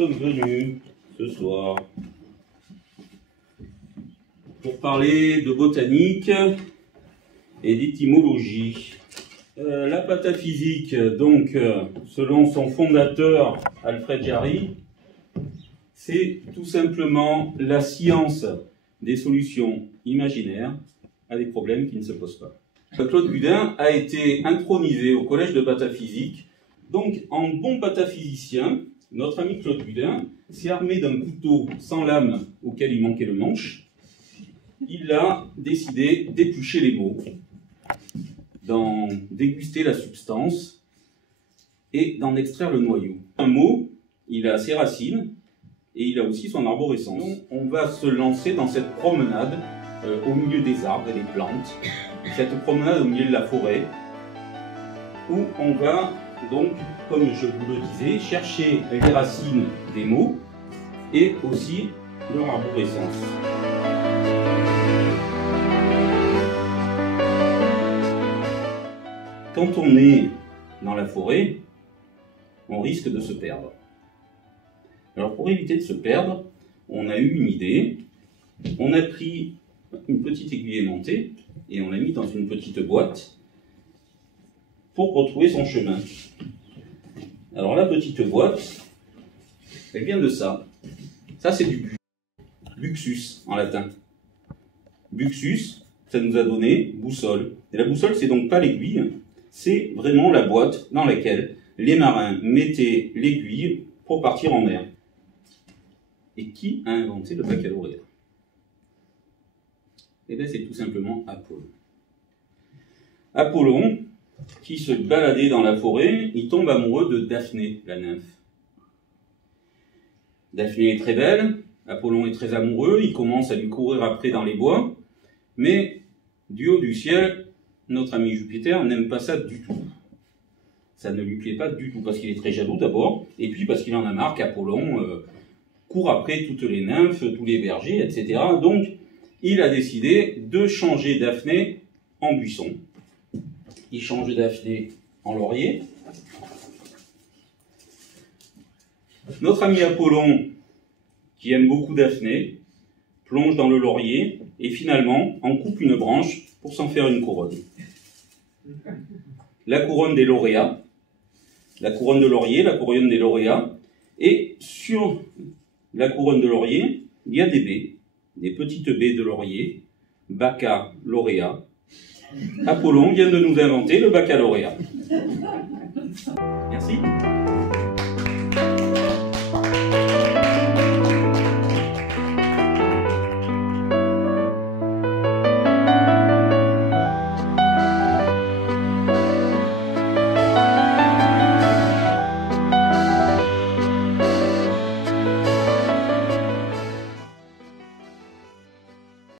sommes venus ce soir pour parler de botanique et d'étymologie. La pataphysique, donc, selon son fondateur Alfred Jarry, c'est tout simplement la science des solutions imaginaires à des problèmes qui ne se posent pas. Claude Gudin a été intronisé au collège de pataphysique. Donc, en bon pataphysicien, notre ami Claude Gudin s'est armé d'un couteau sans lame auquel il manquait le manche. Il a décidé d'éplucher les mots, d'en déguster la substance et d'en extraire le noyau. Un mot, il a ses racines et il a aussi son arborescence. On va se lancer dans cette promenade au milieu des arbres et des plantes, cette promenade au milieu de la forêt, où on va donc, comme je vous le disais, chercher les racines des mots et aussi leur arborescence. Quand on est dans la forêt, on risque de se perdre. Alors pour éviter de se perdre, on a eu une idée. On a pris une petite aiguille aimantée et on l'a mis dans une petite boîte pour retrouver son chemin. Alors la petite boîte, elle vient de ça. Ça c'est du buxus en latin. Buxus, ça nous a donné boussole. Et la boussole, c'est donc pas l'aiguille, c'est vraiment la boîte dans laquelle les marins mettaient l'aiguille pour partir en mer. Et qui a inventé le baccalauréat? Eh bien, c'est tout simplement Apollon. Apollon, qui se baladait dans la forêt, il tombe amoureux de Daphné, la nymphe. Daphné est très belle, Apollon est très amoureux, il commence à lui courir après dans les bois, mais du haut du ciel, notre ami Jupiter n'aime pas ça du tout. Ça ne lui plaît pas du tout, parce qu'il est très jaloux d'abord, et puis parce qu'il en a marre qu'Apollon court après toutes les nymphes, tous les bergers, etc. Donc, il a décidé de changer Daphné en buisson. Il change Daphné en laurier. Notre ami Apollon, qui aime beaucoup Daphné, plonge dans le laurier et finalement en coupe une branche pour s'en faire une couronne. La couronne des lauréats, la couronne de laurier, la couronne des lauréats, et sur la couronne de laurier, il y a des baies, des petites baies de laurier, baccalauréat. Apollon vient de nous inventer le baccalauréat. Merci.